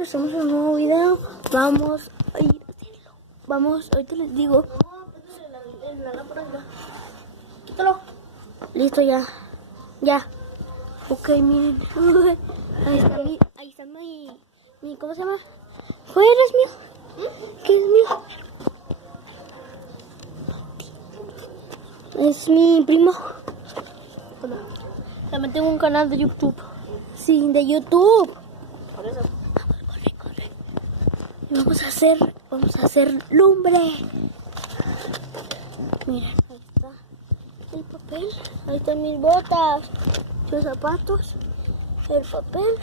Estamos en un nuevo video. Vamos, ahorita les digo. En la lámpara, quítalo. Listo, ya. Ok, miren. Ahí está mi ¿cómo se llama? ¿Cuál es mío? ¿Qué es mío? Es mi primo. También tengo un canal de YouTube. Sí, de YouTube. Por eso. Corre. Y vamos a hacer lumbre. Miren, ahí está el papel. Ahí están mis botas, los zapatos, el papel,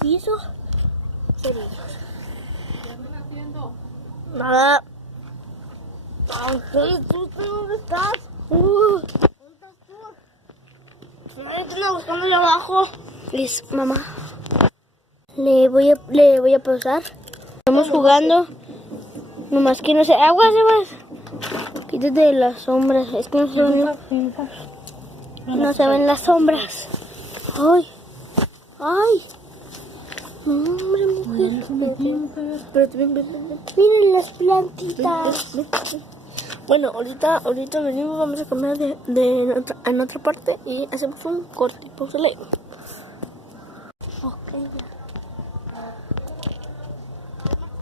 piso, cerillos. ¿Qué están haciendo? Nada. ¿Dónde estás? ¿Dónde estás tú? Me están buscando allá abajo. Liz, mamá. Le voy a pausar. Estamos jugando. Nomás que no se... Aguas. Quítate las sombras. Es que no se ven las sombras. Ay. No, hombre, mujer. Pero miren las plantitas. Bueno, ahorita venimos, vamos a comer en otra parte y hacemos un corte. Pausale. Ok,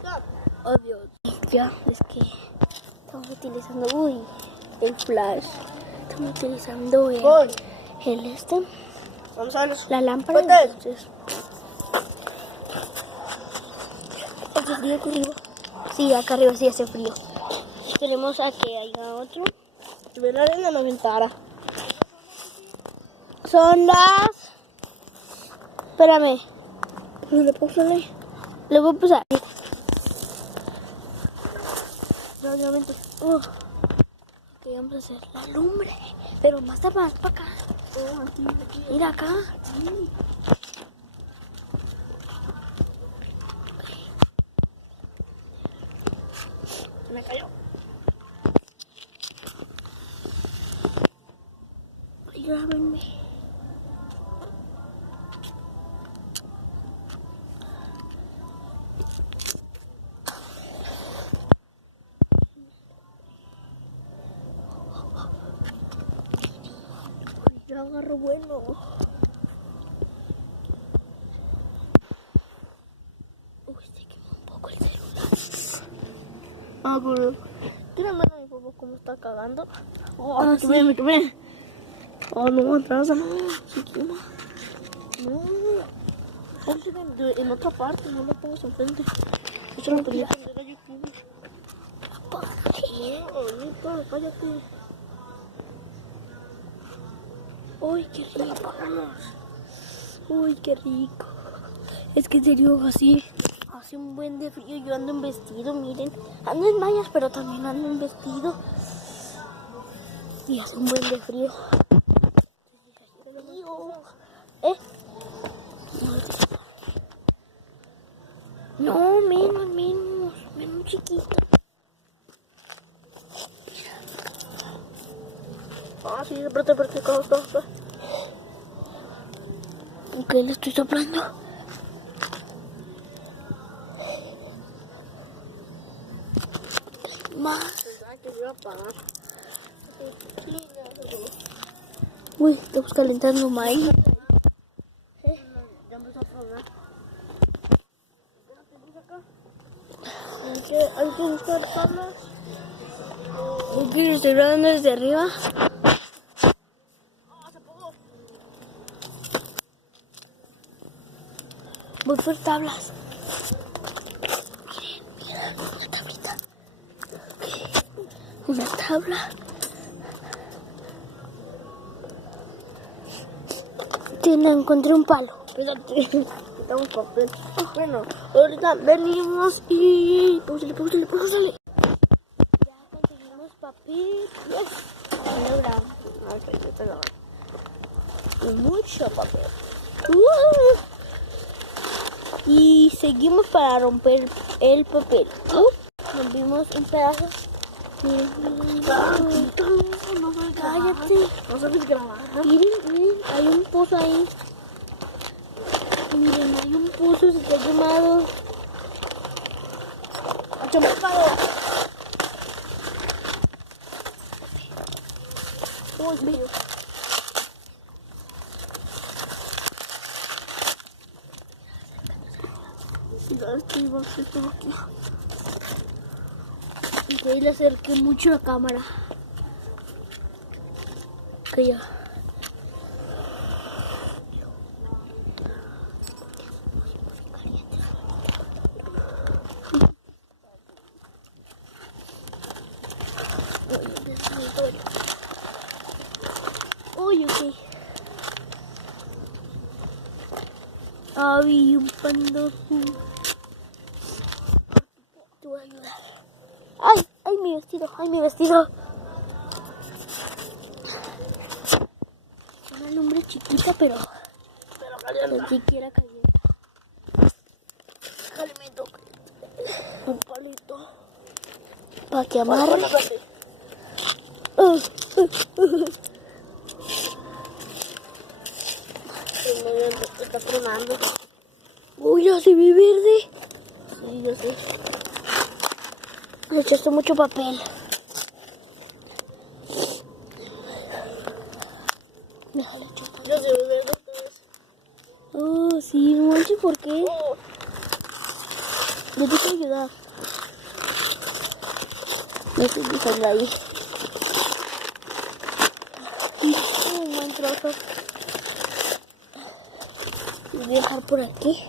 ya. Obvio. Ya, es que estamos utilizando, el flash. Estamos utilizando Vamos a ver la lámpara. Entonces, ¿hace frío aquí arriba? Sí, acá arriba sí hace frío. Esperemos a que haya otro. ver la arena no aventara. Son las... Espérame. Le puse. Le voy a pasar. Ok, vamos a hacer la lumbre. Pero más para acá. Mira acá. Me cayó. Grábenme. Yo agarro bueno. Se quemó un poco el celular. Pero... ¿Quieren ver a mi papá cómo está cagando? Me quemé. Oh, no, atrás. Se quema. No. En otra parte, no lo pongas enfrente. Eso lo quería poner a YouTube. No, ahorita, cállate. Uy, qué rico. Uy, qué rico. Es que en serio, así hace un buen de frío. Yo ando en vestido, miren. Ando en mallas, pero también ando en vestido. Y hace un buen de frío. No, menos chiquito. Sí, espérate, ¿cómo está? Ok, le estoy soplando. Más. Pensaba que se iba a apagar. Uy, estamos calentando maíz. Ya empezó a apagar. Hay que buscar tablas. Ok, lo estoy grabando desde arriba. Se apagó. Voy por tablas. Miren, una tablita. Una tabla. Encontré un palo. Espérate, quitamos papel. Bueno, ahorita venimos y... Púsale. Ya conseguimos papel. Y mucho papel. Y seguimos para romper el papel. Rompimos un pedazo. Miren. Cállate. No sabes grabar. Miren, hay un pozo ahí. Miren, hay un pozo, se está quemado. mucho pescado. Uy, mío. Ya estoy bajito aquí. Y ahí le acerqué mucho la cámara. Que ya. Uy, ok. Había un pando. Te voy a ayudar. ¡Ay! ¡Ay, mi vestido! ¡Ay, mi vestido! Una lumbre chiquita, pero caliente. siquiera caliente. Alimento. Un palito. Para que amarre. Está tronando. Uy, ya se ve verde. Sí, yo sé. Le echaste mucho papel. Déjalo chupar. Yo sé beber esta vez. Oh, sí, Monchi, ¿por qué? Oh, Yo te quiero ayudar. No estoy dejando ahí. Un buen trozo. Lo voy a dejar por aquí.